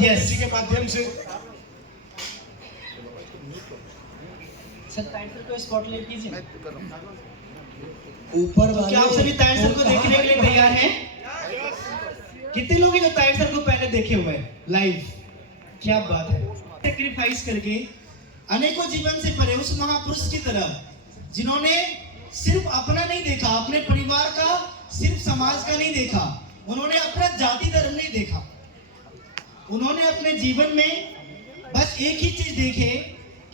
इसी के माध्यम से सर टाइटल को स्पॉटलाइट कीजिए। ऊपर तो क्या आप सभी टाइटल को देखने के लिए तैयार हैं? कितने लोग हैं जो टाइटल को पहले देखे हुए हैं लाइव? क्या बात है। सेक्रीफाइस करके अनेकों जीवन से परे उस महापुरुष की तरह जिन्होंने सिर्फ अपना नहीं देखा, अपने परिवार का, सिर्फ समाज का नहीं देखा, उन्होंने अपना जाति धर्म नहीं देखा, उन्होंने अपने जीवन में बस एक ही चीज देखे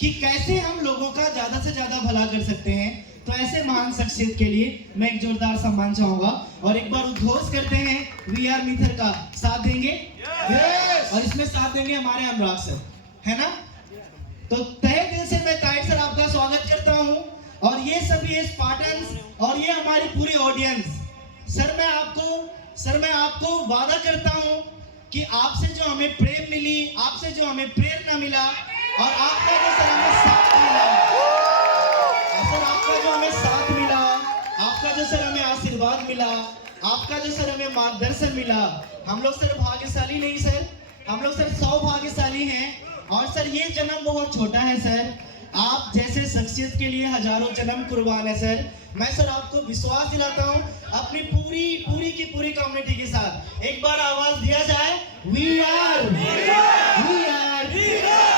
कि कैसे हम लोगों का ज्यादा से ज्यादा भला कर सकते हैं। तो ऐसे महान शख्सियत के लिए मैं एक जोरदार सम्मान चाहूंगा और एक बार उद्घोष करते हैं वी आर मीथर का। साथ देंगे? और इसमें साथ देंगे हमारे अनुराग सर, है ना? तो तहे दिल से मैं ताहिर सर आपका स्वागत करता हूं और ये सभी स्पार्टन्स और ये हमारी पूरी ऑडियंस। सर मैं आपको वादा करता हूं कि आपसे जो हमें प्रेम मिली, आपसे जो हमें प्रेरणा मिला और आपका जो सर हमें साथ मिला, सर आपका जो हमें साथ मिला, आपका जो सर हमें आशीर्वाद मिला, आपका जो सर हमें मार्गदर्शन मिला, हम लोग सर भाग्यशाली नहीं सर, हम लोग सर सौभाग्यशाली हैं। और सर ये जन्म बहुत छोटा है सर, आप जैसे शख्सियत के लिए हजारों जन्म कुर्बान है सर। मैं सर आपको विश्वास दिलाता हूँ अपनी पूरी की पूरी कम्युनिटी के साथ। एक बार आवाज दिया जाए, we are, we are, we are,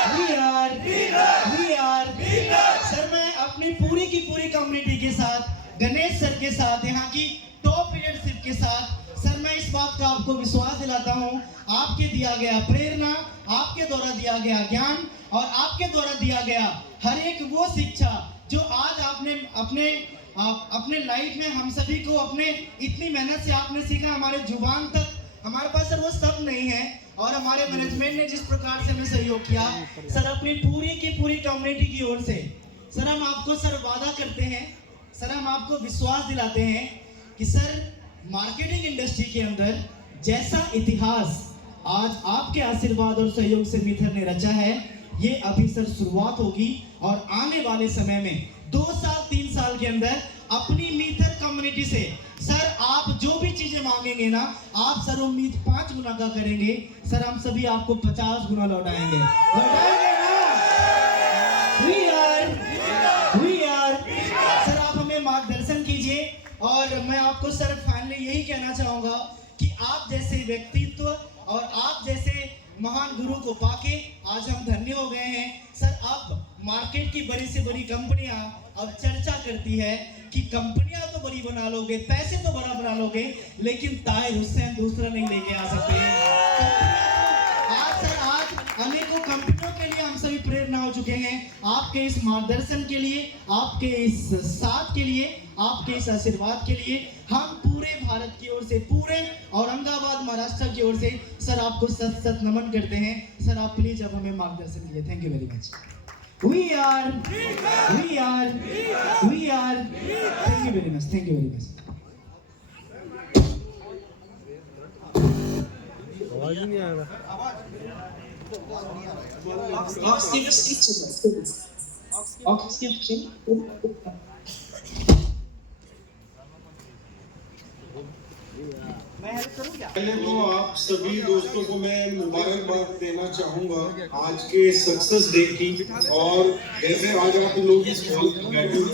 we are. Sir मैं अपनी पूरी की पूरी कम्युनिटी के साथ, गणेश सर के साथ, यहाँ की टॉप लीडरशिप के साथ सर मैं इस बात का आपको विश्वास दिलाता हूँ, आपके दिया गया प्रेरणा, आपके द्वारा दिया गया ज्ञान और आपके द्वारा दिया गया हर एक वो शिक्षा जो आज आपने अपने लाइफ में हम सभी को अपने इतनी मेहनत से आपने सीखा, हमारे जुबान तक हमारे पास सर वो सब नहीं है। और हमारे मैनेजमेंट ने जिस प्रकार से हमें सहयोग किया सर अपनी पूरी की पूरी कम्युनिटी की ओर से, सर हम आपको सर वादा करते हैं, सर हम आपको विश्वास दिलाते हैं कि सर मार्केटिंग इंडस्ट्री के अंदर जैसा इतिहास आज आपके आशीर्वाद और सहयोग से मीथर ने रचा है, ये अभी सर शुरुआत होगी और आने वाले समय में 2 साल 3 साल के अंदर अपनी मीथर कम्युनिटी से सर आप जो भी चीजें मांगेंगे ना, आप सर उम्मीद 5 गुना का करेंगे सर, हम सभी आपको 50 गुना लौटाएंगे ना? We are. सर आप हमें मार्गदर्शन कीजिए और मैं आपको सर फाइनली यही कहना चाहूंगा कि आप जैसे व्यक्तित्व और आप जैसे महान गुरु को पाके आज हम धन्य हो गए हैं सर। अब मार्केट की बड़ी से बड़ी कंपनियां अब चर्चा करती है कि कंपनियां तो बड़ी बना लोगे, पैसे तो बड़ा बना लोगे, लेकिन ताहिर हुसैन दूसरा नहीं लेके आ सकते हैं। आज अनेकों कंपनियों के लिए हम सभी प्रेरणा हो चुके हैं, आपके इस मार्गदर्शन के लिए, आपके इस साथ के लिए, आपके इस आशीर्वाद के लिए हम पूरे भारत की ओर से, पूरे औरंगाबाद महाराष्ट्र की ओर से सर आपको सत सत नमन करते हैं। सर आप प्लीज अब हमें मार्गदर्शन कीजिए। Thank you very much. We are, we are, we are. Thank you very much, thank you very much. आवाज नहीं आ रहा। पहले तो आप सभी दोस्तों को मैं मुबारकबाद देना चाहूंगा आज के सक्सेस डे की। और जैसे आज आप लोग इस हॉल में बैठे हुए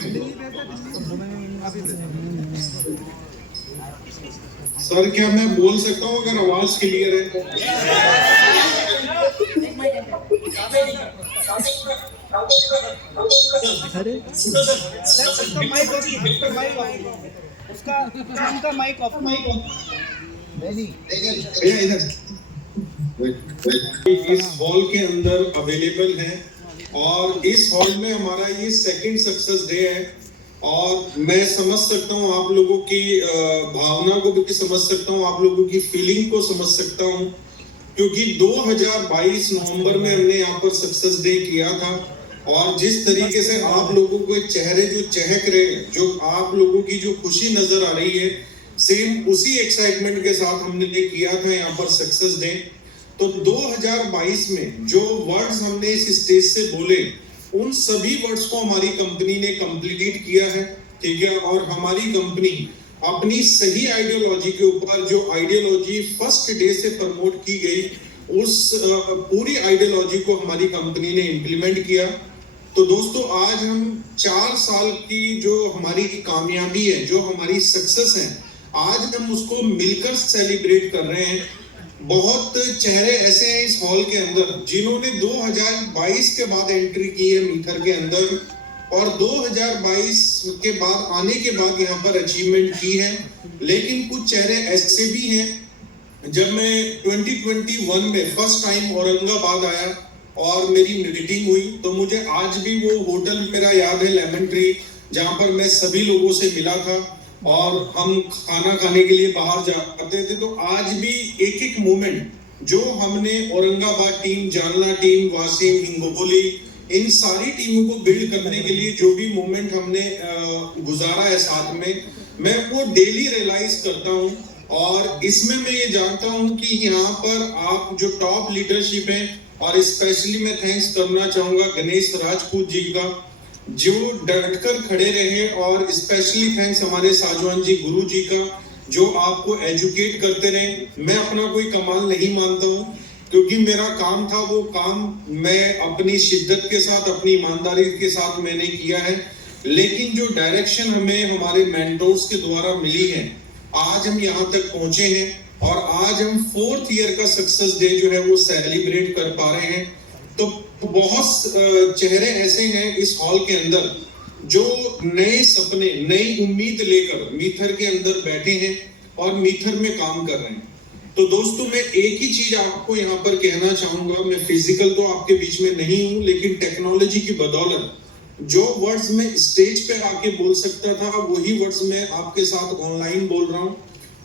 सर, क्या मैं बोल सकता हूँ अगर आवाज क्लियर है? अरे उसका माइक ऑफ। इस हॉल के अंदर अवेलेबल है और इस हॉल में हमारा ये सेकंड सक्सेस डे है। और मैं समझ सकता हूँ आप लोगों की भावना को भी समझ सकता हूँ, आप लोगों की फीलिंग को समझ सकता हूँ, क्योंकि 2022 नवंबर में हमने यहाँ पर सक्सेस डे किया था। और जिस तरीके से आप लोगों के चेहरे जो चहक रहे हैं, जो आप लोगों की जो खुशी नजर आ रही है, सेम उसी एक्साइटमेंट के साथ हमने किया था यहाँ पर सक्सेस डे। तो 2022 में जो वर्ड्स हमने इस स्टेज से बोले, उन सभी वर्ड्स को हमारी कंपनी ने कंप्लीट किया है, ठीक है। और हमारी कंपनी अपनी सही आइडियोलॉजी के ऊपर, जो आइडियोलॉजी फर्स्ट डे से प्रमोट की गई, उस पूरी आइडियोलॉजी को हमारी कंपनी ने इम्प्लीमेंट किया। तो दोस्तों आज हम 4 साल की जो हमारी कामयाबी है, जो हमारी सक्सेस है, आज हम उसको मिलकर सेलिब्रेट कर रहे हैं। बहुत चेहरे ऐसे हैं इस हॉल के अंदर जिन्होंने 2022 के बाद एंट्री की है मीथर के अंदर, और 2022 के बाद आने के बाद यहाँ पर अचीवमेंट की है। लेकिन कुछ चेहरे ऐसे भी हैं, जब मैं 2021 में फर्स्ट टाइम औरंगाबाद आया और मेरी मीटिंग हुई, तो मुझे आज भी वो होटल मेरा याद है, लेमन ट्री, जहाँ पर मैं सभी लोगों से मिला था और हम खाना खाने के लिए बाहर जाते थे। तो आज भी एक एक मोमेंट जो हमने औरंगाबाद टीम, जालना टीम, वासिम, हिंगोली, इन सारी टीमों को बिल्ड करने के लिए जो भी मोमेंट हमने गुजारा है साथ में, मैं वो डेली रियलाइज करता हूँ। और इसमें मैं ये जानता हूँ कि यहाँ पर आप जो टॉप लीडरशिप है, और स्पेशली मैं थैंक्स करना चाहूंगा गणेश राजपूत जी का, जो डटकर खड़े रहे, और स्पेशली थैंक्स हमारे साजवान जी गुरु जी का, जो आपको एजुकेट करते रहे। मैं अपना कोई कमाल नहीं मानता हूँ, क्योंकि मेरा काम था, वो काम मैं अपनी शिद्दत के साथ, अपनी ईमानदारी के साथ मैंने किया है। लेकिन जो डायरेक्शन हमें हमारे मेंटोर्स के द्वारा मिली है, आज हम यहाँ तक पहुंचे हैं, और आज हम 4th ईयर का सक्सेस डे जो है वो सेलिब्रेट कर पा रहे हैं। तो बहुत चेहरे ऐसे हैं इस हॉल के अंदर जो नए सपने, नई उम्मीद लेकर मीथर के अंदर बैठे हैं और मीथर में काम कर रहे हैं। तो दोस्तों मैं एक ही चीज आपको यहाँ पर कहना चाहूंगा, मैं फिजिकल तो आपके बीच में नहीं हूँ, लेकिन टेक्नोलॉजी की बदौलत जो वर्ड्स में स्टेज पे आके बोल सकता था, वही वर्ड्स मैं आपके साथ ऑनलाइन बोल रहा हूँ।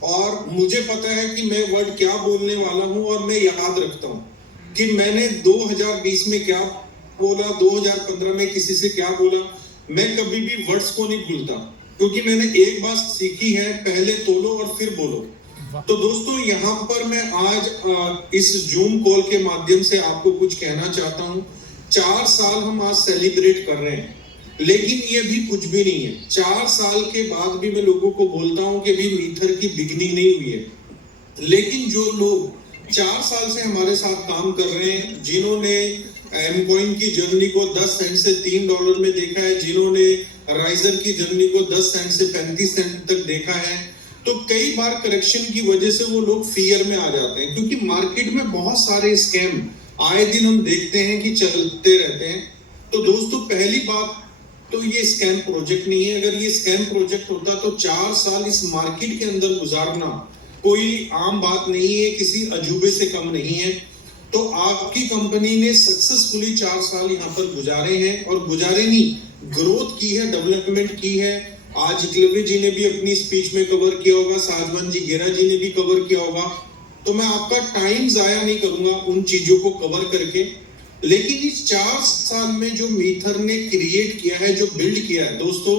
और मुझे पता है कि मैं वर्ड क्या बोलने वाला हूँ, और मैं याद रखता हूँ कि मैंने 2020 में क्या बोला, 2015 में किसी से क्या बोला। मैं कभी भी वर्ड्स को नहीं भूलता, क्योंकि मैंने एक बात सीखी है, पहले तोलो और फिर बोलो। तो दोस्तों यहाँ पर मैं आज इस जूम कॉल के माध्यम से आपको कुछ कहना चाहता हूँ। 4 साल हम आज सेलिब्रेट कर रहे हैं, लेकिन ये भी कुछ भी नहीं है। 4 साल के बाद भी मैं लोगों को बोलता हूँ कि भी मीथर की बिगनिंग नहीं हुई है। लेकिन जो लोग 4 साल से हमारे साथ काम कर रहे हैं, जिन्होंने एमकॉइन की जर्नी को 10 सेंट से $3 में देखा है, जिन्होंने राइजर की जर्नी को 10 सेंट से 35 सेंट तक देखा है, तो कई बार करेक्शन की वजह से वो लोग फियर में आ जाते हैं, क्योंकि मार्केट में बहुत सारे स्कैम आए दिन हम देखते हैं कि चलते रहते हैं। तो दोस्तों पहली बात तो ये स्कैम प्रोजेक्ट नहीं है। अगर ये स्कैम प्रोजेक्ट होता तो 4 साल इस मार्केट के अंदर गुजारना कोई आम बात नहीं है, किसी अजूबे से कम नहीं है। तो आपकी कंपनी ने सक्सेसफुली 4 साल यहाँ पर गुजारे हैं, और गुजारे नहीं, ग्रोथ की है, डेवलपमेंट की है। आज एकलव्य जी ने भी अपनी स्पीच में कवर किया होगा, साजवान जी गेरा जी ने भी कवर किया होगा। तो मैं आपका टाइम जाया नहीं करूंगा उन चीजों को कवर करके। लेकिन इस 4 साल में जो मीथर ने क्रिएट किया है, जो बिल्ड किया है, दोस्तों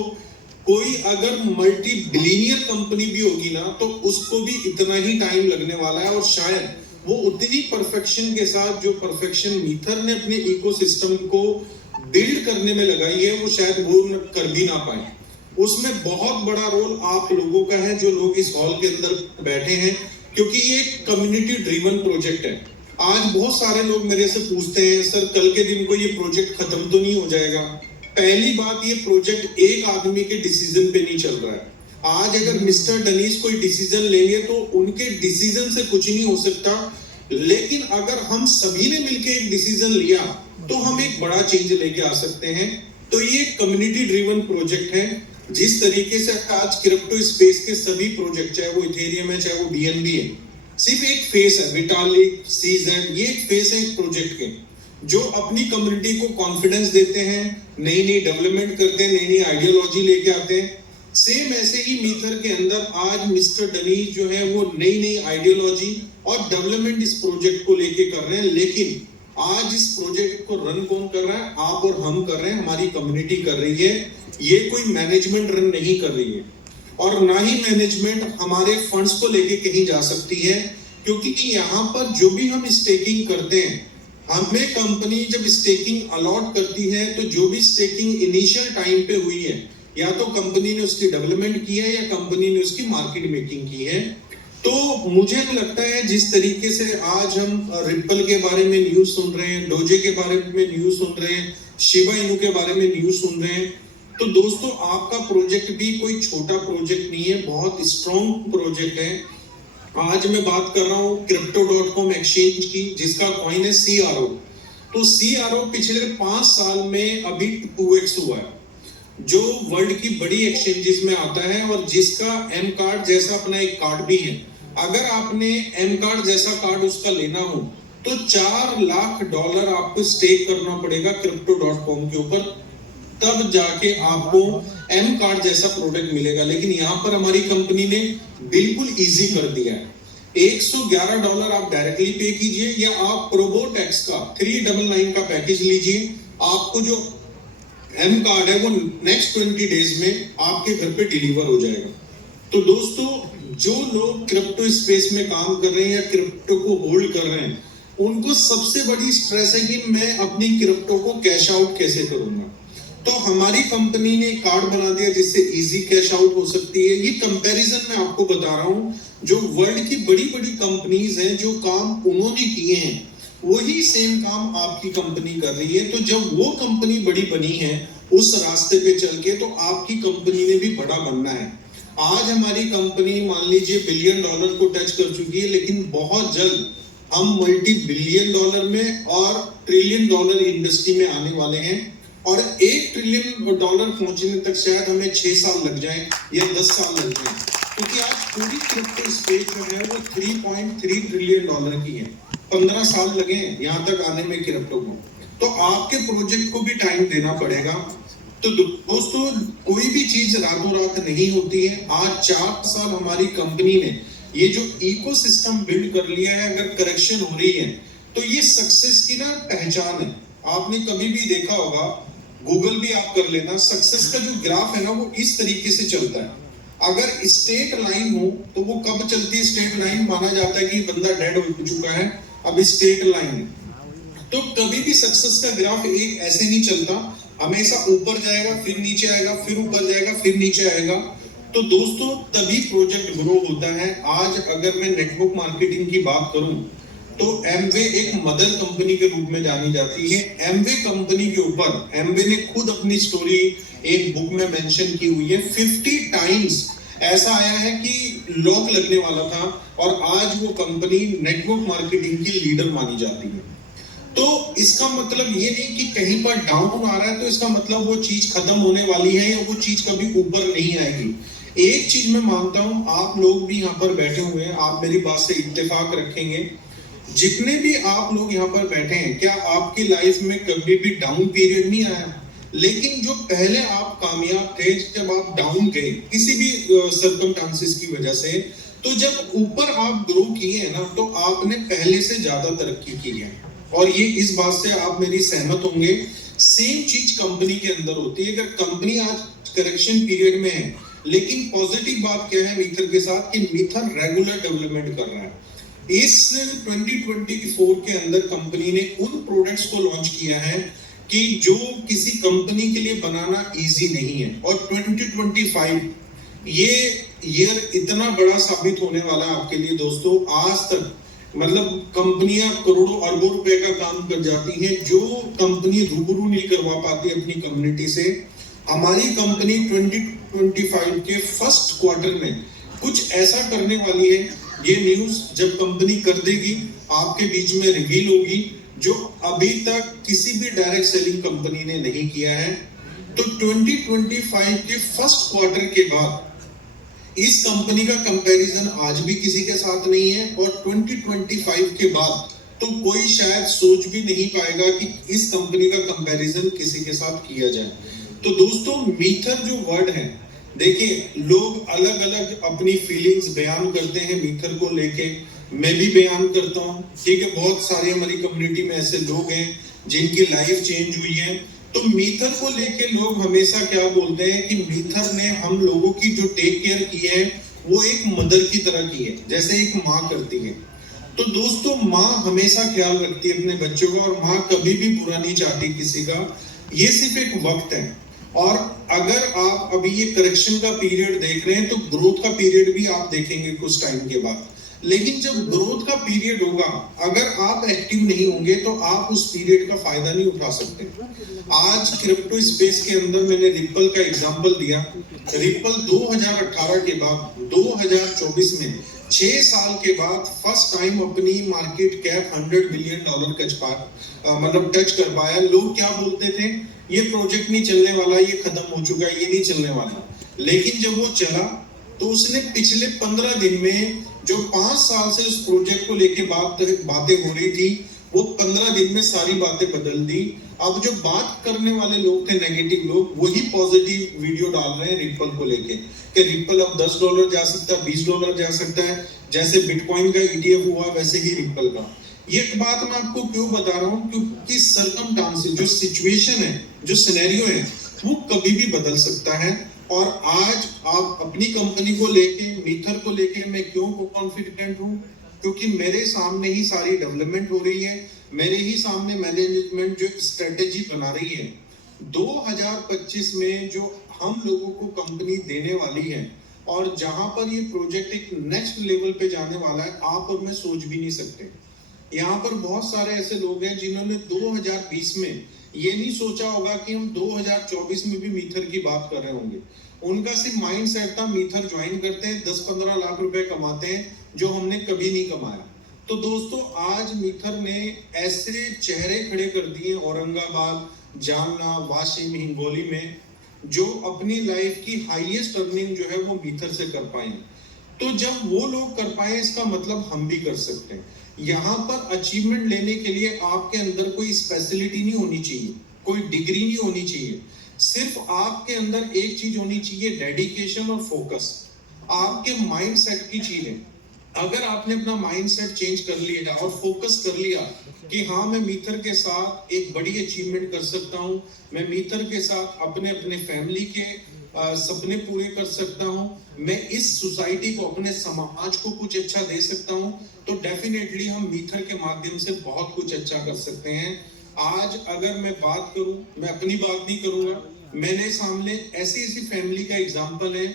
कोई अगर मल्टी बिलियनियर कंपनी भी होगी ना, तो उसको भी इतना ही टाइम लगने वाला है, और शायद वो उतनी परफेक्शन के साथ जो परफेक्शन मीथर ने अपने इकोसिस्टम को बिल्ड करने में लगाई है, वो शायद वो कर भी ना पाए। उसमें बहुत बड़ा रोल आप लोगों का है, जो लोग इस हॉल के अंदर बैठे हैं, क्योंकि ये कम्युनिटी ड्रिवन प्रोजेक्ट है। आज बहुत सारे लोग मेरे से पूछते हैं, सर कल के दिन को ये प्रोजेक्ट खत्म तो नहीं हो जाएगा? पहली बात, ये प्रोजेक्ट एक आदमी के डिसीजन पे नहीं चल रहा है। आज अगर मिस्टर डनीश कोई डिसीजन लेंगे तो उनके डिसीजन से कुछ नहीं हो सकता, लेकिन अगर हम सभी ने मिलकर एक डिसीजन लिया तो हम एक बड़ा चेंज लेके आ सकते हैं। तो ये कम्युनिटी ड्रिवन प्रोजेक्ट है। जिस तरीके से आज क्रिप्टो स्पेस के सभी प्रोजेक्ट, चाहे वो इथेरियम है, चाहे वो बीएनबी है, सिर्फ एक फेस है, विटालिक, सीजन, ये एक फेस है एक प्रोजेक्ट के, जो अपनी कम्युनिटी को कॉन्फिडेंस देते हैं, नई नई डेवलपमेंट करते हैं, नई नई आइडियोलॉजी लेके आते हैं। सेम ऐसे ही मीथर के अंदर आज मिस्टर डनीश जो है वो नई नई आइडियोलॉजी और डेवलपमेंट इस प्रोजेक्ट को लेके कर रहे हैं। लेकिन आज इस प्रोजेक्ट को रन कौन कर रहा है? आप और हम कर रहे हैं, हमारी कम्युनिटी कर रही है। ये कोई मैनेजमेंट रन नहीं कर रही है, और ना ही मैनेजमेंट हमारे फंड्स को लेके कहीं जा सकती है, क्योंकि यहाँ पर जो भी हम स्टेकिंग करते हैं, हमें कंपनी जब स्टेकिंग अलॉट करती है, तो जो भी स्टेकिंग इनिशियल टाइम पे हुई है, या तो कंपनी ने उसकी डेवलपमेंट की है या कंपनी ने उसकी मार्केट मेकिंग की है। तो मुझे लगता है जिस तरीके से आज हम रिपल के बारे में न्यूज सुन रहे हैं, डोजे के बारे में न्यूज सुन रहे हैं, शिबा इनू के बारे में न्यूज सुन रहे हैं, तो दोस्तों आपका प्रोजेक्ट भी कोई छोटा प्रोजेक्ट नहीं है, बहुत स्ट्रॉन्ग प्रोजेक्ट है। आज मैं बात कर रहा हूँ Crypto.com एक्सचेंज की, जिसका कॉइन है CRO। तो CRO पिछले 5 साल में अभी 2x हुआ है, जो वर्ल्ड की बड़ी एक्सचेंजेस में आता है और जिसका एम कार्ड जैसा अपना एक कार्ड भी है। अगर आपने एम कार्ड जैसा कार्ड उसका लेना हो तो $4 लाख आपको स्टेक करना पड़ेगा Crypto.com के ऊपर, तब जाके आपको एम कार्ड जैसा प्रोडक्ट मिलेगा। लेकिन यहाँ पर हमारी कंपनी ने बिल्कुल इजी कर दिया है। $111 आप डायरेक्टली पे कीजिए या आप प्रोबो टैक्स का 399 का पैकेज लीजिए, आपको जो एम कार्ड है वो नेक्स्ट 20 डेज में आपके घर पे डिलीवर हो जाएगा। तो दोस्तों, जो लोग क्रिप्टो स्पेस में काम कर रहे हैं या क्रिप्टो को होल्ड कर रहे हैं, उनको सबसे बड़ी स्ट्रेस है कि मैं अपनी क्रिप्टो को कैश आउट कैसे करूंगा। तो हमारी कंपनी ने कार्ड बना दिया जिससे इजी कैश आउट हो सकती है। ये कंपैरिजन मैं आपको बता रहा हूं, जो वर्ल्ड की बड़ी बड़ी कंपनीज हैं, जो काम उन्होंने किए हैं वही सेम काम आपकी कंपनी कर रही है। तो जब वो कंपनी बड़ी बनी है उस रास्ते पे चल के, तो आपकी कंपनी ने भी बड़ा बनना है। आज हमारी कंपनी मान लीजिए $1 बिलियन को टच कर चुकी है, लेकिन बहुत जल्द हम $multi-billion में और $1 ट्रिलियन इंडस्ट्री में आने वाले हैं। और $1 ट्रिलियन पहुंचने तक शायद हमें 6 साल लग जाए या 10 साल लग जाए, क्योंकि आज पूरी क्रिप्टो स्पेस जो है वो $3.3 ट्रिलियन की है। 15 साल लगे यहाँ तक आने में क्रिप्टो को, तो आपके प्रोजेक्ट को भी टाइम देना पड़ेगा। तो दोस्तों, कोई भी चीज रातों रात नहीं होती है। आज 4 साल हमारी कंपनी ने ये जो इकोसिस्टम बिल्ड कर लिया है, अगर करेक्शन हो रही है तो ये सक्सेस की ना पहचान है। आपने कभी भी देखा होगा, गूगल भी आप कर लेना, सक्सेस का जो ग्राफ है ना वो इस तरीके से चलता है। अगर स्ट्रेट लाइन हो तो वो कब चलती है? स्ट्रेट लाइन माना जाता है कि बंदा डेड हो चुका है, अब स्ट्रेट लाइन। तो कभी भी सक्सेस का ग्राफ एक ऐसे नहीं चलता, हमेशा ऊपर जाएगा, फिर नीचे आएगा, फिर ऊपर जाएगा, फिर नीचे आएगा। तो दोस्तों, तभी प्रोजेक्ट ग्रो होता है। आज अगर मैं नेटवर्क मार्केटिंग की बात करूं तो एमवे एक मदर कंपनी के रूप में जानी जाती है। एमवे कंपनी के ऊपर एमवे ने खुद अपनी स्टोरी एक बुक में मेंशन की हुई है। 50 टाइम्स ऐसा आया है कि लॉक लगने वाला था और आज वो कंपनी नेटवर्क मार्केटिंग की लीडर मानी जाती है। तो इसका मतलब ये नहीं कि कहीं पर डाउन आ रहा है तो इसका मतलब वो चीज खत्म होने वाली है या वो चीज कभी ऊपर नहीं आएगी। एक चीज मैं मानता हूं, आप लोग भी यहाँ पर बैठे हुए हैं, आप मेरी बात से इत्तेफाक रखेंगे। जितने भी आप लोग यहाँ पर बैठे हैं, क्या आपकी लाइफ में कभी भी डाउन पीरियड नहीं आया? लेकिन जो पहले आप कामयाब थे, जब आप डाउन गए किसी भी सर्कमस्टांसेस की वजह से, तो जब ऊपर आप ग्रो किए ना, तो आपने पहले से ज्यादा तरक्की की है। और ये इस बात से आप मेरी सहमत होंगे। सेम चीज कंपनी के अंदर होती है। अगर कंपनी आज करेक्शन पीरियड में है, लेकिन पॉजिटिव बात क्या है मीथर के साथ कि मीथर रेगुलर डेवलपमेंट कर रहा है। इस 2024 के अंदर कंपनी ने उन प्रोडक्ट्स को लॉन्च किया है कि जो किसी कंपनी के लिए बनाना इजी नहीं है। और 2025 ये ईयर इतना बड़ा साबित होने वाला है आपके लिए दोस्तों। आज तक मतलब कंपनियां करोड़ों अरबों रुपए का काम कर जाती हैं, जो कंपनी रूबरू नहीं करवा पाती अपनी कम्युनिटी से। हमारी कंपनी 2025 के फर्स्ट क्वार्टर में कुछ ऐसा करने वाली है। ये न्यूज जब कंपनी कर देगी आपके बीच में रिवील होगी, जो अभी तक किसी भी डायरेक्ट सेलिंग कंपनी ने नहीं किया है। तो 2025 के फर्स्ट क्वार्टर के बाद इस कंपनी का कंपैरिजन आज भी किसी के साथ नहीं है, और 2025 के बाद तो कोई शायद सोच भी नहीं पाएगा कि इस कंपनी का कंपैरिजन किसी के साथ किया जाए। तो दोस्तों, मीथर जो वर्ड है, देखिए लोग अलग अलग अपनी फीलिंग्स बयान करते हैं मीथर को लेके। मैं भी बयान करता हूँ, ठीक है। बहुत सारे हमारी कम्युनिटी में ऐसे लोग हैं जिनकी लाइफ चेंज हुई है। तो मीथर को लेके लोग हमेशा क्या बोलते हैं कि मीथर ने हम लोगों की जो टेक केयर की है वो एक मदर की तरह की है, जैसे एक माँ करती है। तो दोस्तों, माँ हमेशा ख्याल रखती है अपने बच्चों का, और माँ कभी भी बुरा नहीं चाहती किसी का। ये सिर्फ एक वक्त है। और अगर आप अभी ये करेक्शन का पीरियड देख रहे हैं तो ग्रोथ का पीरियड भी आप देखेंगे कुछ टाइम के बाद। लेकिन जब ग्रोथ का पीरियड होगा, अगर आप एक्टिव नहीं होंगे तो आप उस पीरियड का फायदा नहीं उठा सकते। आज क्रिप्टो स्पेस के अंदर मैंने रिपल का एग्जांपल दिया। रिपल 2018 के बाद 2024 में 6 साल के बाद फर्स्ट टाइम अपनी मार्केट कैप $100 बिलियन टच कर पाया। लोग क्या बोलते थे, ये प्रोजेक्ट नहीं चलने वाला, ये खत्म हो चुका है, ये नहीं चलने वाला। लेकिन जब वो चला तो उसने पिछले 15 दिन में जो 5 साल से उस प्रोजेक्ट को लेके बातें हो रही थी, वो 15 दिन में सारी बातें बदल दी। अब जो बात करने वाले लोग थे नेगेटिव लोग, वही पॉजिटिव वीडियो डाल रहे हैं रिपल को लेके कि रिपल अब $10 जा सकता है, $20 जा सकता है। जैसे बिटकॉइन का ETF हुआ वैसे ही रिपल का। ये बात मैं आपको क्यों बता रहा हूँ, क्योंकि सर्कमस्टांसेस, जो सिचुएशन है, जो सिनेरियो है, वो कभी भी बदल सकता है। और आज आप अपनी कंपनी को लेके, मीथर को लेके मैं क्यों कॉन्फिडेंट हूँ, क्योंकि मेरे सामने ही सारी डेवलपमेंट हो रही है, मेरे ही सामने मैनेजमेंट जो स्ट्रेटेजी बना रही है। 2025 में जो हम लोगों को कंपनी देने वाली है और जहां पर ये प्रोजेक्ट एक नेक्स्ट लेवल पे जाने वाला है, आप और मैं सोच भी नहीं सकते। यहाँ पर बहुत सारे ऐसे लोग हैं जिन्होंने 2020 में ये नहीं सोचा होगा कि हम 2024 में भी मीथर की बात कर रहे होंगे। उनका सिर्फ माइंड सेट था, मीथर ज्वाइन करते हैं, 10-15 लाख रुपए कमाते हैं, जो हमने कभी नहीं कमाया। तो दोस्तों, आज मीथर ने ऐसे चेहरे खड़े कर दिए औरंगाबाद, जालना, वाशिम, हिंगोली में, जो अपनी लाइफ की हाईएस्ट अर्निंग जो है वो मीथर से कर पाए। तो जब वो लोग कर पाए, इसका मतलब हम भी कर सकते हैं। यहाँ पर अचीवमेंट लेने के लिए आपके अंदर कोई स्पेशलिटी नहीं होनी चाहिए, कोई डिग्री नहीं होनी चाहिए। सिर्फ आपके अंदर एक चीज होनी चाहिए, डेडिकेशन और फोकस। आपके माइंड सेट की चीज है। अगर आपने अपना माइंड सेट चेंज कर लिया और फोकस कर लिया कि हाँ, मैं मीथर के साथ एक बड़ी अचीवमेंट कर सकता हूँ, मैं मीथर के साथ अपने फैमिली के सपने पूरे कर सकता हूँ, मैं इस सोसाइटी को, अपने समाज को कुछ अच्छा दे सकता हूँ, तो डेफिनेटली हम मीथर के माध्यम से बहुत कुछ अच्छा कर सकते हैं। आज अगर मैं बात करूं, मैं अपनी बात नहीं करूंगा, मेरे सामने ऐसी फैमिली का एग्जांपल है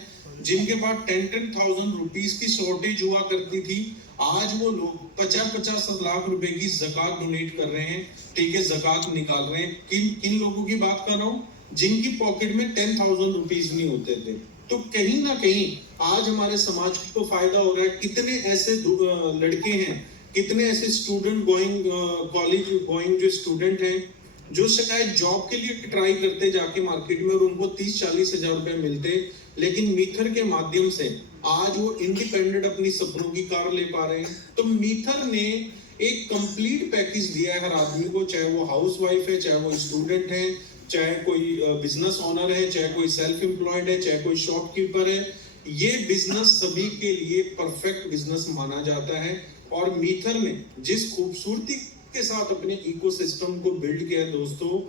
जिनके पास 10,000 रुपीस की शॉर्टेज हुआ करती थी। आज वो लोग 50-50 लाख रुपए की ज़कात डोनेट कर रहे हैं, ठीक है, ज़कात निकाल रहे हैं। किन लोगों की बात कर रहा हूँ, जिनकी पॉकेट में 10,000 रुपीस नहीं होते थे। तो कहीं ना कहीं आज हमारे समाज को फायदा हो रहा है। कितने ऐसे लड़के हैं, कितने ऐसे स्टूडेंट गोइंग, कॉलेज गोइंग जो स्टूडेंट हैं, जो शायद जॉब के लिए ट्राई करते जाके मार्केट में और उनको 30-40 हजार रुपए मिलते, लेकिन मीथर के माध्यम से आज वो इंडिपेंडेंट अपनी सपनों की कार ले पा रहे हैं। तो मीथर ने एक कंप्लीट पैकेज दिया है हर आदमी को, चाहे वो हाउस वाइफ है, चाहे वो स्टूडेंट है, चाहे कोई बिजनेस ओनर है, चाहे कोई सेल्फ एम्प्लॉयड है, चाहे कोई शॉपकीपर है। ये बिजनेस सभी के लिए परफेक्ट बिजनेस माना जाता है। और मीथर ने जिस खूबसूरती के साथ अपने इकोसिस्टम को बिल्ड किया है दोस्तों,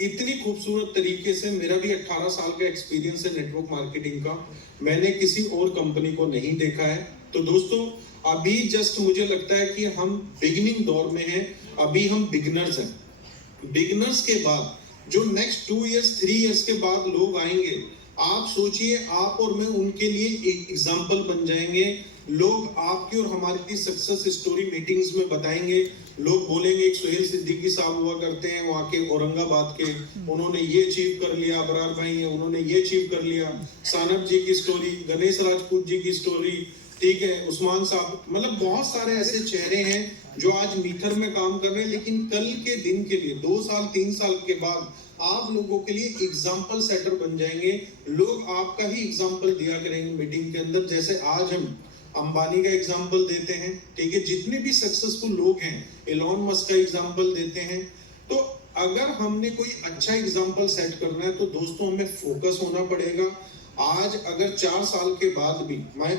इतनी खूबसूरत तरीके से, मेरा भी 18 साल का एक्सपीरियंस है नेटवर्क मार्केटिंग का, मैंने किसी और कंपनी को नहीं देखा है। तो दोस्तों, अभी जस्ट मुझे लगता है कि हम बिगिनिंग दौर में हैं, अभी हम बिगिनर्स हैं। बिगिनर्स के बाद जो नेक्स्ट 2 इयर्स 3 इयर्स के बाद लोग आएंगे, आप सोचिए, आप और मैं उनके लिए एक एग्जाम्पल बन जाएंगे। लोग आपकी और हमारी सक्सेस स्टोरी मीटिंग्स में बताएंगे। लोग बोलेंगे, एक सुहेल सिद्दीकी साहब हुआ करते हैं वहाँ के औरंगाबाद के, उन्होंने ये अचीव कर लिया, अबरार भाई है, उन्होंने ये अचीव कर लिया। सानप जी की स्टोरी, गणेश राजपूत जी की स्टोरी, ठीक है, उस्मान साहब, मतलब बहुत सारे ऐसे चेहरे हैं जो आज मीथर में काम कर रहे हैं। लेकिन कल के दिन के लिए 2 साल 3 साल के बाद आप लोगों के लिए एग्जाम्पल सेटर बन जाएंगे। लोग आपका ही एग्जाम्पल दिया करेंगे मीटिंग के अंदर, जैसे आज हम अंबानी का एग्जाम्पल देते हैं, ठीक है, जितने भी सक्सेसफुल लोग हैं, एलोन मस्क का एग्जाम्पल देते हैं। तो अगर हमने कोई अच्छा एग्जाम्पल सेट करना है तो दोस्तों हमें फोकस होना पड़ेगा। आज अगर 4 साल के बाद भी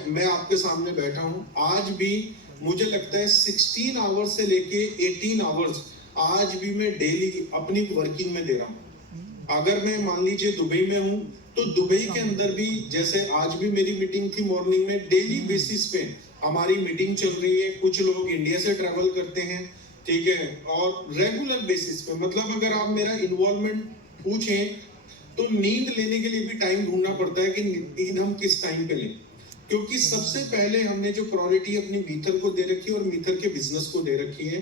मैं आपके सामने बैठा हूं, आज भी मुझे लगता है 16 आवर्स से लेके 18 आवर्स आज भी मैं डेली अपनी वर्किंग में दे रहा हूं। अगर मैं मान लीजिए दुबई में हूं, तो दुबई के अंदर भी, जैसे आज भी मेरी मीटिंग थी मॉर्निंग में, डेली बेसिस पे हमारी मीटिंग चल रही है। कुछ लोग इंडिया से ट्रैवल करते हैं, ठीक है, और रेगुलर बेसिस पे, मतलब अगर आप मेरा इन्वॉल्वमेंट पूछें तो नींद लेने के लिए भी टाइम ढूंढना पड़ता है कि नींद हम किस टाइम पे लें, क्योंकि सबसे पहले हमने जो प्रायोरिटी अपनी मीथर को दे रखी है और मीथर के बिजनेस को दे रखी है।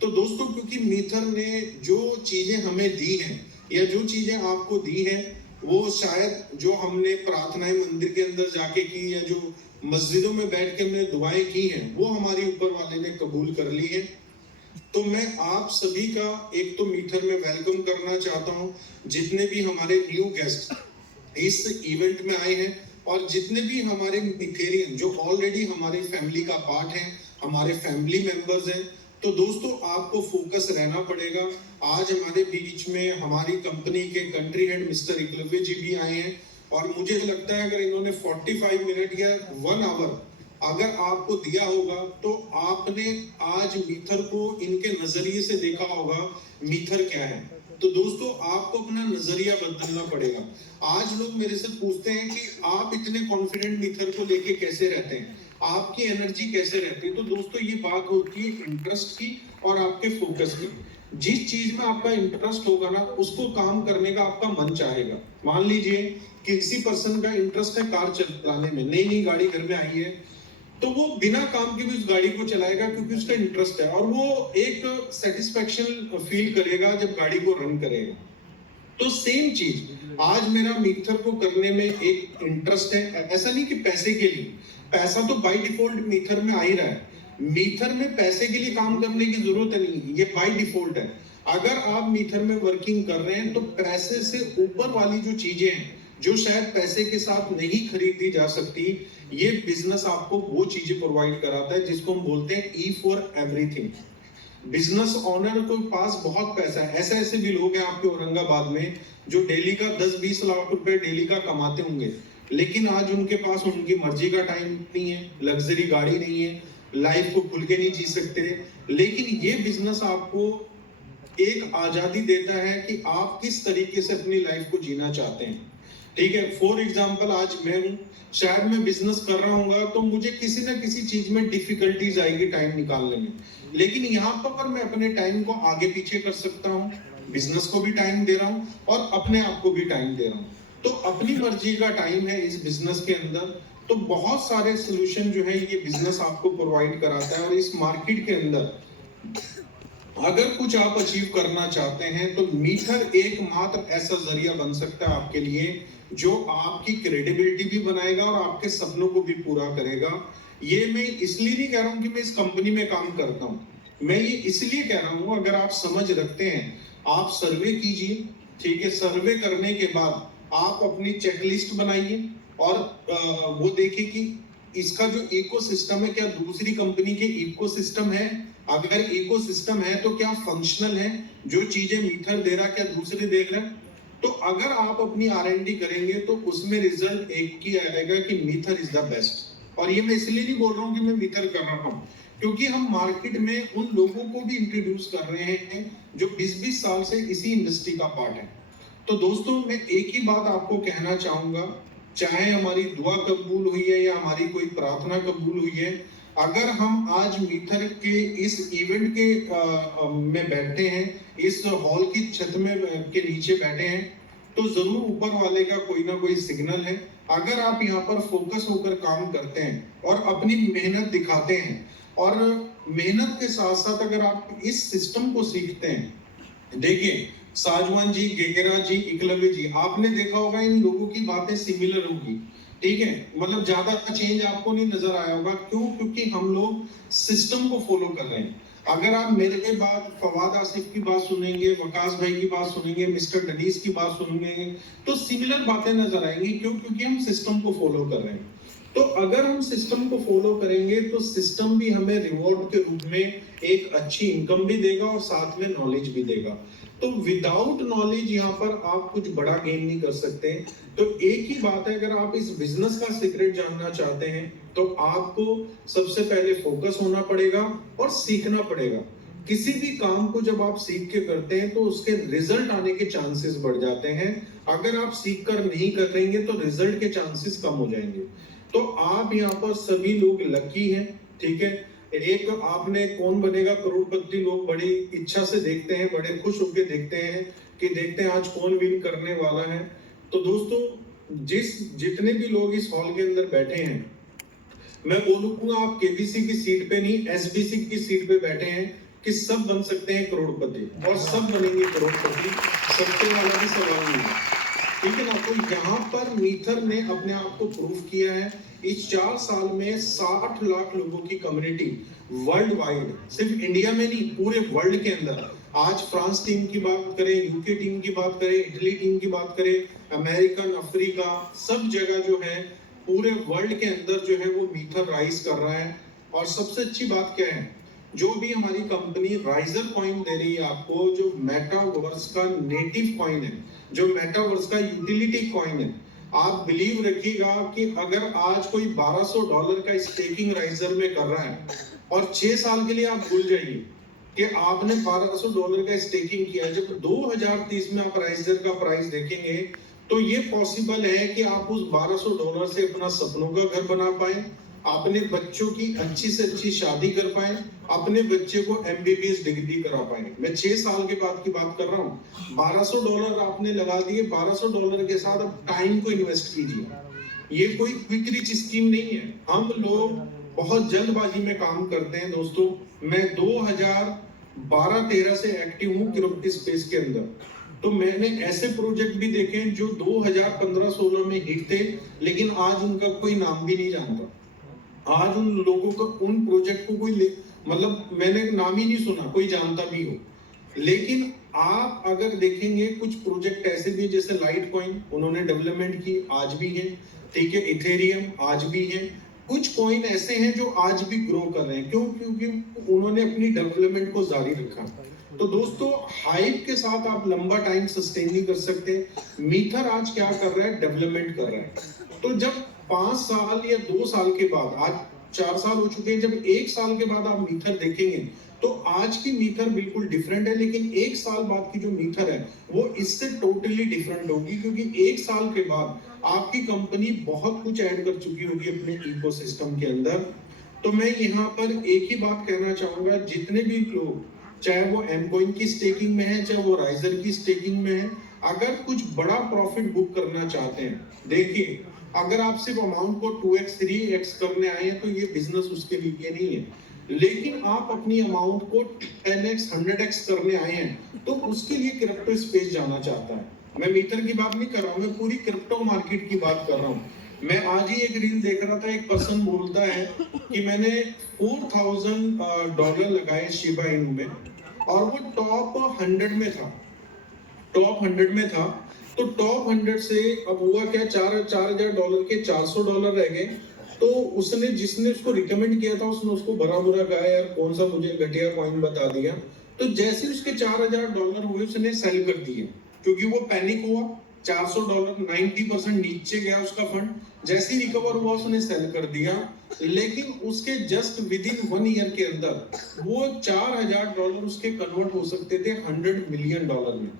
तो दोस्तों, क्योंकि मीथर ने जो चीजें हमें दी हैं या जो चीजें आपको दी हैं, वो शायद जो हमने प्रार्थनाएं मंदिर के अंदर जाके की या जो मस्जिदों में बैठ के हमने दुआएं की हैं, वो हमारी ऊपर वाले ने कबूल कर ली है। तो मैं आप सभी का एक तो मीथर में वेलकम करना चाहता हूं, जितने भी हमारे न्यू गेस्ट इस इवेंट में आए हैं और जितने भी हमारे मिथेरियन जो ऑलरेडी हमारे फैमिली का पार्ट हैं, हमारे फैमिली मेंबर्स हैं। तो दोस्तों, आपको फोकस रहना पड़ेगा। आज हमारे बीच में हमारी कंपनी के कंट्री हेड मिस्टर एकलव्य जी भी आए हैं और मुझे लगता है अगर इन्होंने 45 मिनट या 1 आवर अगर आपको दिया होगा तो आपने आज मीथर को इनके नजरिए से देखा होगा मीथर क्या है। तो दोस्तों, आपको अपना नजरिया बदलना पड़ेगा। आज लोग मेरे से पूछते हैं कि आप इतने कॉन्फिडेंट मीथर को लेके कैसे रहते हैं, आपकी एनर्जी कैसे रहती है। तो दोस्तों, ये बात होती है इंटरेस्ट की और आपके फोकस की। जिस चीज में आपका इंटरेस्ट होगा ना, उसको काम करने का आपका मन चाहेगा। मान लीजिए किसी पर्सन का इंटरेस्ट है कार चलाने में, नई नई गाड़ी घर में आई है, तो वो बिना काम के भी उस गाड़ी को चलाएगा क्योंकि उसका इंटरेस्ट है और वो एक सेटिस्फेक्शन फील करेगा जब गाड़ी को रन करेगा। तो सेम चीज आज मेरा मीथर को करने में एक इंटरेस्ट है। ऐसा नहीं कि पैसे के लिए, पैसा तो बाय डिफॉल्ट मीथर में आ ही रहा है। मीथर में पैसे के लिए काम करने की जरूरत नहीं, ये बाय डिफॉल्ट है। अगर आप मीथर में वर्किंग कर रहे हैं तो पैसे से ऊपर वाली जो चीजें हैं जो शायद पैसे के साथ नहीं खरीदी जा सकती, ये बिजनेस आपको वो चीजें प्रोवाइड कराता है जिसको हम बोलते हैं E for everything. Business owner के पास बहुत पैसा है। ऐसे ऐसे भी लोग हैं आपके औरंगाबाद में जो डेली का 10-20 लाख रुपए डेली का कमाते होंगे, लेकिन आज उनके पास उनकी मर्जी का टाइम नहीं है, लग्जरी गाड़ी नहीं है, लाइफ को खुल के नहीं जी सकते। लेकिन ये बिजनेस आपको एक आजादी देता है कि आप किस तरीके से अपनी लाइफ को जीना चाहते हैं। ठीक है, फॉर एग्जाम्पल आज मैं हूं, शायद मैं बिजनेस कर रहा हूँ तो मुझे किसी ना किसी चीज में डिफिकल्टीज आएगी टाइम निकालने में, लेकिन यहाँ पर मैं अपने टाइम को आगे पीछे कर सकता हूँ, बिजनेस को भी टाइम दे रहा हूँ और अपने आप को भी टाइम दे रहा हूँ। तो अपनी मर्जी का टाइम है इस बिजनेस के अंदर। तो बहुत सारे सोल्यूशन जो है ये बिजनेस आपको प्रोवाइड कराता है और इस मार्केट के अंदर अगर कुछ आप अचीव करना चाहते हैं तो मीथर एकमात्र ऐसा जरिया बन सकता है आपके लिए जो आपकी क्रेडिबिलिटी भी बनाएगा और आपके सपनों को भी पूरा करेगा। ये मैं इसलिए नहीं कह रहा हूं कि मैं इस कंपनी में काम करता हूं, मैं ये इसलिए कह रहा हूं अगर आप समझ रखते हैं, आप सर्वे कीजिए। ठीक है, सर्वे करने के बाद आप अपनी चेकलिस्ट बनाइए और वो देखिए कि इसका जो इकोसिस्टम है क्या दूसरी कंपनी के इकोसिस्टम है, अगर इकोसिस्टम है तो क्या फंक्शनल है, जो चीजें मीथर दे रहा क्या दूसरे देख रहे हैं। तो अगर आप अपनी R&D करेंगे तो उसमें रिजल्ट एक ही आएगा कि मीथर इज द बेस्ट। और ये मैं इसलिए नहीं बोल रहा हूँ कि मैं मीथर कर रहा हूँ, क्योंकि हम मार्केट में उन लोगों को भी इंट्रोड्यूस कर रहे हैं जो 20-20 साल से इसी इंडस्ट्री का पार्ट है। तो दोस्तों, मैं एक ही बात आपको कहना चाहूंगा, चाहे हमारी दुआ कबूल हुई है या हमारी कोई प्रार्थना कबूल हुई है, अगर हम आज मीथर के इस इवेंट के में बैठे हैं, इस हॉल की छत में के नीचे बैठे हैं, तो जरूर ऊपर वाले का कोई ना कोई सिग्नल है। अगर आप यहाँ पर फोकस होकर काम करते हैं और अपनी मेहनत दिखाते हैं और मेहनत के साथ साथ अगर आप इस सिस्टम को सीखते हैं, देखिए साजवान जी, गेगरा जी, एकलव्य जी, आपने देखा होगा इन लोगों की बातें सिमिलर होगी। ठीक है, मतलब ज्यादा चेंज आपको नहीं नजर आया होगा। क्यों? क्योंकि हम लोग सिस्टम को फॉलो कर रहे हैं। अगर आप मेरे के बाद फवाद आसिफ की बात सुनेंगे, वकास भाई की बात सुनेंगे, मिस्टर डनीस की बात सुनेंगे, तो सिमिलर बातें नजर आएंगी। क्यों? क्योंकि हम सिस्टम को फॉलो कर रहे हैं। तो अगर हम सिस्टम को फॉलो करेंगे तो सिस्टम भी हमें रिवॉर्ड के रूप में एक अच्छी इनकम भी देगा और साथ में नॉलेज भी देगा। तो विदाउट नॉलेज यहाँ पर आप कुछ बड़ा गेन नहीं कर सकते। तो एक ही बात है, अगर आप इस बिजनेस का सीक्रेट जानना चाहते हैं तो आपको सबसे पहले फोकस होना पड़ेगा और सीखना पड़ेगा। किसी भी काम को जब आप सीख के करते हैं तो उसके रिजल्ट आने के चांसेस बढ़ जाते हैं। अगर आप सीख कर नहीं करेंगे तो रिजल्ट के चांसेस कम हो जाएंगे। तो आप यहाँ पर सभी लोग लकी हैं। ठीक है, एक आपने कौन बनेगा करोड़पति लोग बड़ी इच्छा से देखते हैं, बड़े खुश होकर देखते हैं कि देखते हैं आज कौन विन करने वाला है। तो दोस्तों जितने भी लोग इस हॉल के अंदर बैठे हैं, मैं बोलूंगा आप केबीसी की सीट पे नहीं, एसबीसी की सीट पे बैठे हैं कि सब बन सकते हैं करोड़पति, और सब बनेंगे करोड़पति, सबसे वाला भी सवाल नहीं है, ठीक है ना। तो यहाँ पर मीथर ने अपने आप को प्रूव किया है। इस 4 साल में 60 लाख लोगों की कम्युनिटी वर्ल्ड वाइड, सिर्फ इंडिया में नहीं पूरे वर्ल्ड के अंदर, आज फ्रांस टीम की बात करें, यूके टीम की बात करें, इटली टीम की बात करें, अमेरिकन, अफ्रीका, सब जगह जो है पूरे वर्ल्ड के अंदर जो है वो मीथर राइज कर रहा है। और सबसे अच्छी बात क्या है, जो भी हमारी कंपनी राइजर कॉइन दे रही है आपको, जो मेटावर्स का नेटिव कॉइन है, जो मेटावर्स का यूटिलिटी कॉइन है, आप बिलीव रखिएगा कि अगर आज कोई $1200 का स्टेकिंग राइजर में कर रहा है और 6 साल के लिए आप भूल जाइए कि आपने $1200 का स्टेकिंग किया, जब 2030 में आप राइजर का प्राइस देखेंगे तो ये पॉसिबल है कि आप उस $1200 से अपना सपनों का घर बना पाए, अपने बच्चों की अच्छी से अच्छी शादी कर पाए, अपने बच्चे को MBBS डिग्री करा पाए। मैं 6 साल के बाद की बात कर रहा हूँ। $1200 आपने लगा दिए, $1200 के साथ अब टाइम को इन्वेस्ट कीजिए। ये कोई क्विक रिच स्कीम नहीं है। हम लोग बहुत जल्दबाजी में काम करते हैं दोस्तों। मैं 2012-13 से एक्टिव हूँ क्रिप्टो स्पेस के अंदर, तो मैंने ऐसे प्रोजेक्ट भी देखे हैं जो 2015-16 में हिट थे, लेकिन आज उनका कोई नाम भी नहीं जानता। आज उन लोगों को, उन प्रोजेक्ट को कोई मतलब मैंने नाम ही नहीं सुना, कोई जानता भी हो। लेकिन आप अगर देखेंगे कुछ प्रोजेक्ट ऐसे भी जैसे लाइट कॉइन उन्होंने डेवलपमेंट की, आज भी है, ठीक है, इथेरियम आज भी है। कुछ कॉइन ऐसे हैं जो आज भी ग्रो कर रहे हैं, क्यों? क्योंकि उन्होंने अपनी डेवलपमेंट को जारी रखा। तो दोस्तों हाइप के साथ आप लंबा टाइम सस्टेन नहीं कर सकते। मीथर आज क्या कर रहा है? डेवलपमेंट कर रहा है। तो जब 5 साल या 2 साल के बाद, आज 4 साल हो चुके हैं, जब 1 साल के बाद आप मीथर देखेंगे तो आज की मीथर बिल्कुल डिफरेंट है, लेकिन 1 साल बाद की जो मीथर है वो इससे टोटली डिफरेंट होगी, क्योंकि 1 साल के बाद आपकी कंपनी बहुत कुछ ऐड कर चुकी होगी अपने इकोसिस्टम के अंदर। तो मैं यहाँ पर एक ही बात कहना चाहूंगा, जितने भी लोग, चाहे वो एमकॉइन की स्टेकिंग में है, चाहे वो राइजर की स्टेकिंग में है, अगर कुछ बड़ा प्रॉफिट बुक करना चाहते हैं, देखिए अगर आप सिर्फ अमाउंट को 2x 3x करने आए हैं तो ये बिजनेस उसके लिए नहीं है। लेकिन आप अपनी अमाउंट को 10x 100x करने आए हैं तो उसके लिए क्रिप्टो स्पेस जाना चाहता है। मैं मीटर की बात नहीं कर रहा हूँ, मैं पूरी क्रिप्टो मार्केट की बात कर रहा हूँ। मैं आज ही एक रील देख रहा था, एक पर्सन बोलता है कि मैंने $4000 लगाए शिबा इनू में और वो टॉप 100 में था, टॉप 100 में था। तो टॉप 100 से अब हुआ क्या, $4000 के $400 रह गए। तो उसने, जिसने उसको रिकमेंड किया था, उसने उसको भरा बुरा कहा, यार कौन सा मुझे घटिया कॉइन बता दिया। तो जैसे उसके $4000 हुए उसने सेल कर दिए, क्योंकि वो पैनिक हुआ। $400 90% नीचे गया उसका फंड, जैसे ही रिकवर हुआ उसने सेल कर दिया। लेकिन उसके जस्ट विद इन 1 ईयर के अंदर वो $4000 उसके कन्वर्ट हो सकते थे $100 मिलियन में।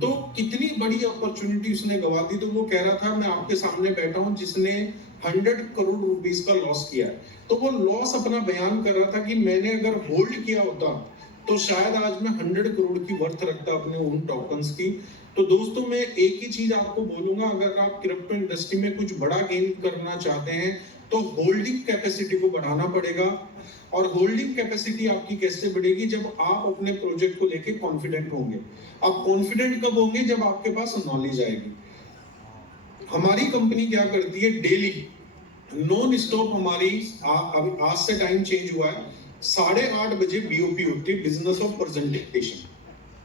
तो कितनी बड़ी अपॉर्चुनिटी उसने गवा दी। तो वो कह रहा था, मैं आपके सामने बैठा हूं जिसने 100 करोड़ रुपीस का लॉस किया है। तो वो लॉस अपना बयान कर रहा था कि मैंने अगर होल्ड किया होता तो शायद आज मैं 100 करोड़ की वर्थ रखता अपने उन टोकन्स की। तो दोस्तों मैं एक ही चीज आपको बोलूंगा, अगर आप क्रिप्टो इंडस्ट्री में कुछ बड़ा गेन करना चाहते हैं तो होल्डिंग कैपेसिटी को बढ़ाना पड़ेगा। और होल्डिंग कैपेसिटी आपकी कैसे बढ़ेगी? जब आप अपने प्रोजेक्ट को लेके कॉन्फिडेंट होंगे। अब कॉन्फिडेंट कब होंगे? जब आपके पास नॉलेज आएगी। हमारी कंपनी क्या करती है, डेली नॉन स्टॉप हमारी अभी आज से टाइम चेंज हुआ है, 8:30 बजे बीओपी होती है, बिजनेस ऑफ प्रेजेंटेशन।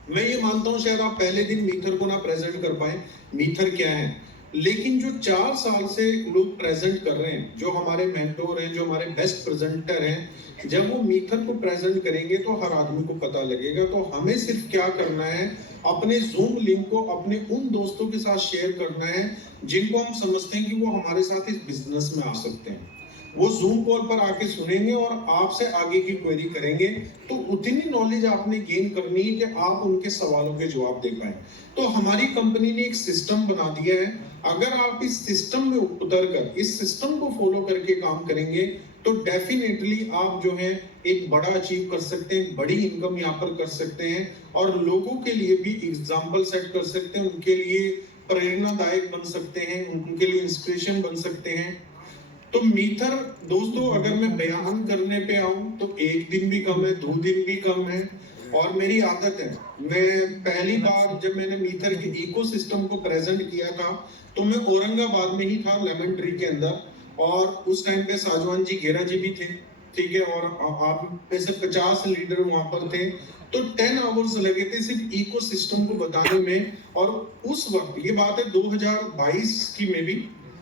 मैं ये मानता हूं शायद आप पहले दिन मीथर को ना प्रेजेंट कर पाए, मीथर क्या है, लेकिन जो 4 साल से लोग प्रेजेंट कर रहे हैं, जो हमारे मेंटोर हैं, जो हमारे बेस्ट प्रेजेंटर हैं, जब वो मीथर को प्रेजेंट करेंगे तो हर आदमी को पता लगेगा। तो हमें सिर्फ क्या करना है, अपने जूम लिंक को अपने उन दोस्तों के साथ शेयर करना है जिनको हम समझते हैं कि वो हमारे साथ इस बिजनेस में आ सकते हैं। वो जूम कॉल पर आके सुनेंगे और आपसे आगे की क्वेरी करेंगे। तो उतनी नॉलेज आपने गेन करनी है कि आप उनके सवालों के जवाब दे पाए। तो हमारी कंपनी ने एक सिस्टम बना दिया है, अगर आप इस सिस्टम में उतरकर इस सिस्टम को फॉलो करके काम करेंगे तो डेफिनेटली आप जो है एक बड़ा अचीव कर सकते हैं, बड़ी इनकम यहाँ पर कर सकते हैं और लोगों के लिए भी एग्जाम्पल सेट कर सकते हैं, उनके लिए प्रेरणादायक बन सकते हैं, उनके लिए इंस्पिरेशन बन सकते हैं। तो मीथर दोस्तों, अगर मैं बयान करने पे आऊं तो एक दिन भी कम है, 2 दिन भी कम है। और मेरी आदत है, मैं पहली बार जब मैंने मीथर के इकोसिस्टम को प्रेजेंट किया था तो मैं औरंगाबाद में ही था, लेमन ट्री के अंदर, और उस टाइम पे साजवान जी घेरा जी भी थे, ठीक है, और आप में से 50 लीडर वहां पर थे। तो 10 आवर्स लगे थे सिर्फ इकोसिस्टम को बताने में। और उस वक्त, ये बात है 2022 की में भी,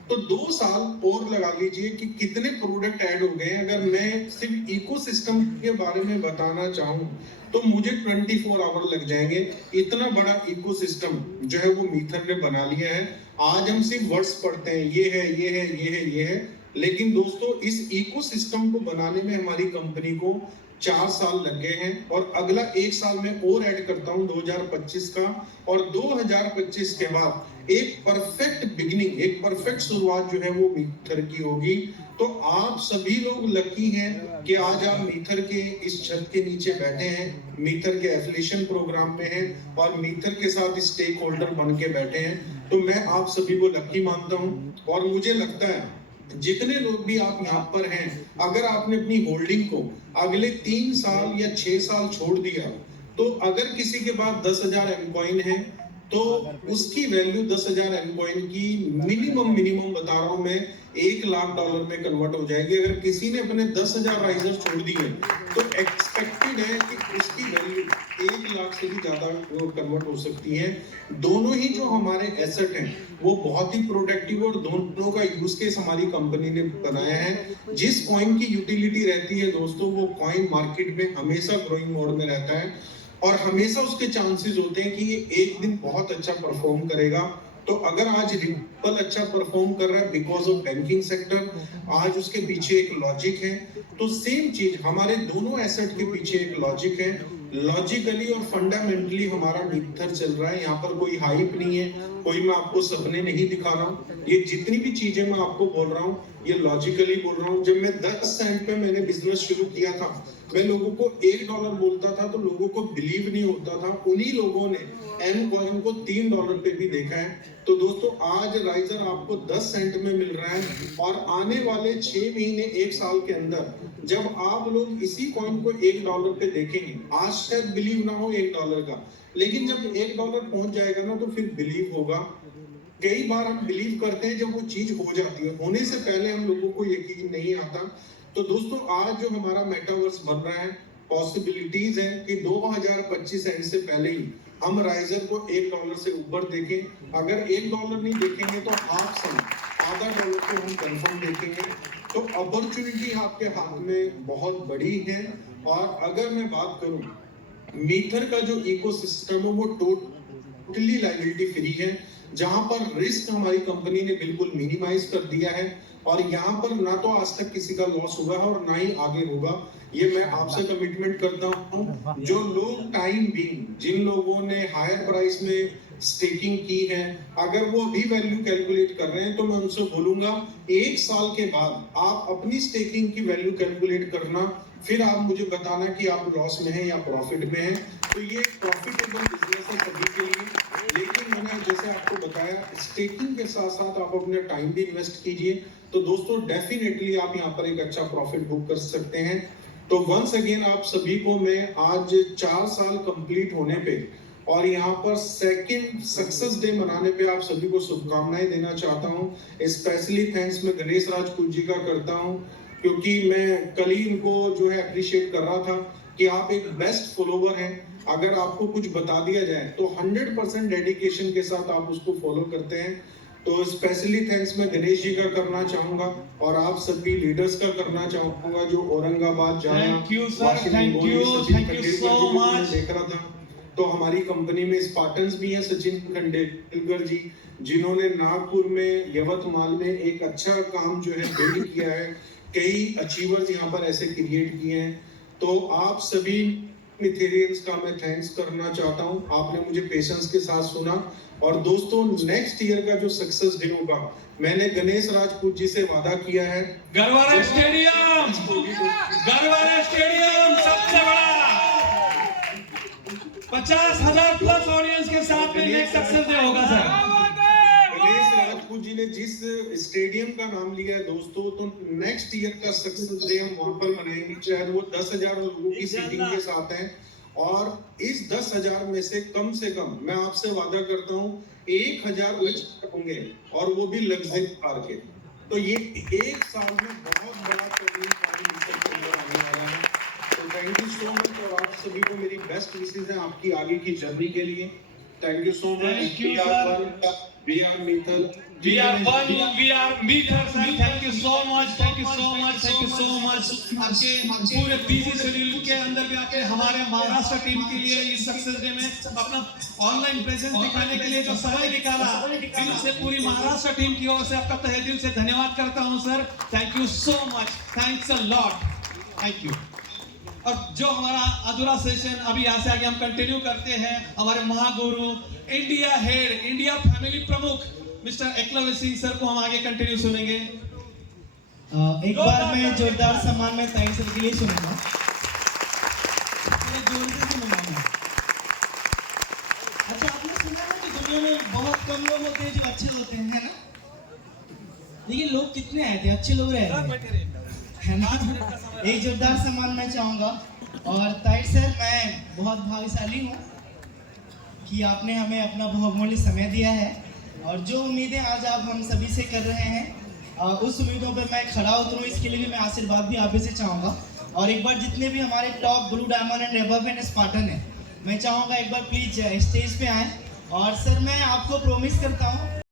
तो 2 साल और लगा लीजिए कि कितने प्रोडक्ट ऐड हो गए। अगर मैं सिर्फ इकोसिस्टम के बारे में बताना चाहूं तो मुझे 24 आवर लग जाएंगे। इतना बड़ा इकोसिस्टम जो है वो मीथर ने बना लिया है। आज हम सिर्फ वर्ड्स पढ़ते हैं, ये है, ये है, ये है, ये है, लेकिन दोस्तों इस इकोसिस्टम को बनाने में हमारी कंपनी को 4 साल लग गए हैं। और अगला 1 साल में और ऐड करता हूं 2025 का, और 2025 के बाद एक परफेक्ट बिगिनिंग, एक परफेक्ट शुरुआत जो है वो मीथर की होगी। तो आप सभी लोग लकी हैं कि आज आप मीथर के इस छत के नीचे बैठे हैं, मीथर के एफिलिएशन प्रोग्राम में हैं और मीथर के साथ स्टेक होल्डर बन के बैठे हैं। तो मैं आप सभी को लकी मानता हूं। और मुझे लगता है जितने लोग भी आप यहाँ पर हैं, अगर आपने अपनी होल्डिंग को अगले 3 साल या 6 साल छोड़ दिया, तो अगर किसी के पास 10,000 एम कॉइन है तो उसकी वैल्यू 10,000 एम कॉइन की मिनिमम बता रहा हूं मैं, $1,00,000 में कन्वर्ट हो जाएगी। अगर किसी ने अपने 10,000 राइजर छोड़ दिए तो एक्सपेक्टेड है कि उसकी वैल्यू 1,00,000 से भी ज्यादा कन्वर्ट हो सकती है। दोनों ही जो हमारे एसेट हैं वो बहुत ही प्रोडक्टिव, और दोनों का यूज केस हमारी कंपनी ने बनाया है। जिस कॉइन की यूटिलिटी रहती है दोस्तों, वो कॉइन मार्केट में हमेशा ग्रोइंग मोड में रहता है और हमेशा उसके चांसेस होते हैं कि ये एक दिन बहुत अच्छा परफॉर्म करेगा। तो अगर आज रिपल अच्छा परफॉर्म कर रहा है बिकॉज ऑफ बैंकिंग सेक्टर, आज उसके पीछे एक लॉजिक है। तो सेम चीज हमारे दोनों एसेट के पीछे एक लॉजिक है। लॉजिकली और फंडामेंटली हमारा मीथर चल रहा है। यहाँ पर कोई हाइप नहीं है, कोई मैं आपको सपने नहीं दिखा रहा हूँ। ये जितनी भी चीजें मैं आपको बोल रहा हूँ ये लॉजिकली बोल रहा हूँ। जब मैं 10 सेंट पे मैंने बिजनेस शुरू किया था, मैं लोगों को $1 बोलता था तो लोगों को बिलीव नहीं होता था। उन्हीं लोगों ने एम कॉइन को $3 पे भी देखा है। तो दोस्तों आज राइजर आपको 10 सेंट में मिल रहा है, और आने वाले 6 महीने 1 साल के अंदर जब आप लोग इसी कॉइन को $1 पे देखेंगे, आज शायद बिलीव ना हो $1 का, लेकिन जब $1 पहुंच जाएगा ना तो फिर बिलीव होगा। कई बार हम बिलीव करते हैं जब वो चीज हो जाती है, होने से पहले हम लोगों को यकीन नहीं आता। तो दोस्तों आज जो हमारा मेटावर्स बन रहा है, पॉसिबिलिटीज है कि 2025 एंड से पहले ही हम राइजर को $1 से ऊपर देखें। अगर $1 नहीं देखेंगे तो हाफ सम $0.5 को हम कंफर्म देखेंगे। तो अपॉर्चुनिटी आपके हाथ में बहुत बड़ी है। और अगर मैं बात करूं मीथर का जो इकोसिस्टम है वो टोटली लायबिलिटी फ्री है, जहां पर रिस्क हमारी कंपनी ने बिल्कुल मिनिमाइज कर दिया है। और यहाँ पर ना तो आज तक किसी का लॉस हुआ है और ना ही आगे होगा, ये मैं आपसे कमिटमेंट करता हूँ। जो लोग टाइम भी, जिन लोगों ने हायर प्राइस में स्टेकिंग की है, अगर वो भी वैल्यू कैलकुलेट कर रहे हैं तो मैं उनसे बोलूंगा 1 साल के बाद आप अपनी स्टेकिंग की वैल्यू कैलकुलेट करना, फिर आप मुझे बताना कि आप लॉस में हैं या प्रॉफिट में हैं। तो ये प्रॉफिटेबल बिजनेस है सभी के लिए। लेकिन मैंने जैसे आपको बताया, स्टेकिंग के साथ साथ आप अपना टाइम भी इन्वेस्ट कीजिए, तो दोस्तों डेफिनेटली आप यहाँ पर एक अच्छा प्रॉफिट बुक कर सकते हैं। तो वंस अगेन आप सभी को मैं आज 4 साल कंप्लीट होने पे और यहाँ पर सेकंड सक्सेस डे मनाने पे आप सभी को शुभकामनाएं देना चाहता हूँ। स्पेशली थैंक्स मैं गणेश राजपूत जी का करता हूँ, क्योंकि मैं कल ही इनको जो है अप्रिशिएट कर रहा था कि आप एक बेस्ट फॉलोवर हैं। अगर आपको कुछ बता दिया जाए तो 100% डेडिकेशन के साथ आप उसको फॉलो करते हैं। तो स्पेशली थैंक्स मैं गणेश जी का करना चाहूंगा और आप सभी लीडर्स का करना चाहूंगा जो औरंगाबाद जाना, thank you sir, thank you so much. देख रहा था तो हमारी कंपनी में स्पार्टन्स भी हैं, सचिन खंडेलकर जी, जिन्होंने नागपुर में, यवतमाल में एक अच्छा काम जो है बिल्ड किया है। कई अचीवर्स यहाँ पर ऐसे क्रिएट किए हैं। तो आप सभी मिथेरियंस का मैं थैंक्स करना चाहता हूँ, आपने मुझे पेशेंस के साथ सुना। और दोस्तों नेक्स्ट ईयर का जो सक्सेस डे होगा, मैंने गणेश राजपूत जी से वादा किया है, गरवारा स्टेडियम सबसे बड़ा 50,000 प्लस ऑडियंस के साथ में नेक्स्ट सक्सेस डे होगा सर। जी ने जिस स्टेडियम का नाम लिया है दोस्तों, तो नेक्स्ट ईयर का सक्सेस डे हम वहां पर मनाएंगे, चाहे वो 10,000 लोगों की सीटिंग के साथ है। और इस 10,000 में से कम मैं आपसे वादा करता हूँ 1,000 बच्चे होंगे, और वो भी लग्जरी कार के। तो ये एक साल में बहुत बड़ा टर्निंग पॉइंट आने वाला है। तो थैंक यू सो मच, और आप सभी को मेरी बेस्ट विशेस हैं आपकी आगे की जर्नी के लिए। Thank you so much. Thank you, sir. We are Mithal. We are one, we are Mithal, sir. Thank you so much, thank you so much, thank you so much. आपके पूरे busy schedule के अंदर भी आपने हमारे Maharashtra team के लिए इस सक्सेस डे में अपना ऑनलाइन प्रेजेंस दिखाने के लिए जो समय निकाला, दिल से पूरी महाराष्ट्र टीम की ओर से आपका तहे दिल से धन्यवाद करता हूं sir. Thank you so much, thanks a lot, thank you. और जो हमारा अधूरा सेशन अभी यहाँ से आगे हम कंटिन्यू करते हैं, हमारे Mahaguru India head, India family प्रमुख मिस्टर एकलव्य सिंह सर को हम आगे कंटिन्यू सुनेंगे। एक बार मैं जोरदार सम्मान में ताई सर के लिए सुनूंगा। जोर से सुनूंगा मैं। अच्छा, आपने सुना है कि दुनिया में बहुत कम लोग होते हैं जो अच्छे होते हैं, है ना? देखिए लोग कितने आए थे, अच्छे लोग रहे है ना? एक जोरदार सम्मान मैं चाहूंगा। और ताई सर, मैं बहुत भाग्यशाली हूँ कि आपने हमें अपना बहुमूल्य समय दिया है, और जो उम्मीदें आज आप हम सभी से कर रहे हैं, उस उम्मीदों पर मैं खड़ा उतरूँ, इसके लिए भी मैं आशीर्वाद भी आप ही से चाहूँगा। और एक बार जितने भी हमारे top blue diamond and above and Spartan है, मैं चाहूँगा एक बार प्लीज स्टेज पे आएँ। और सर मैं आपको प्रॉमिस करता हूँ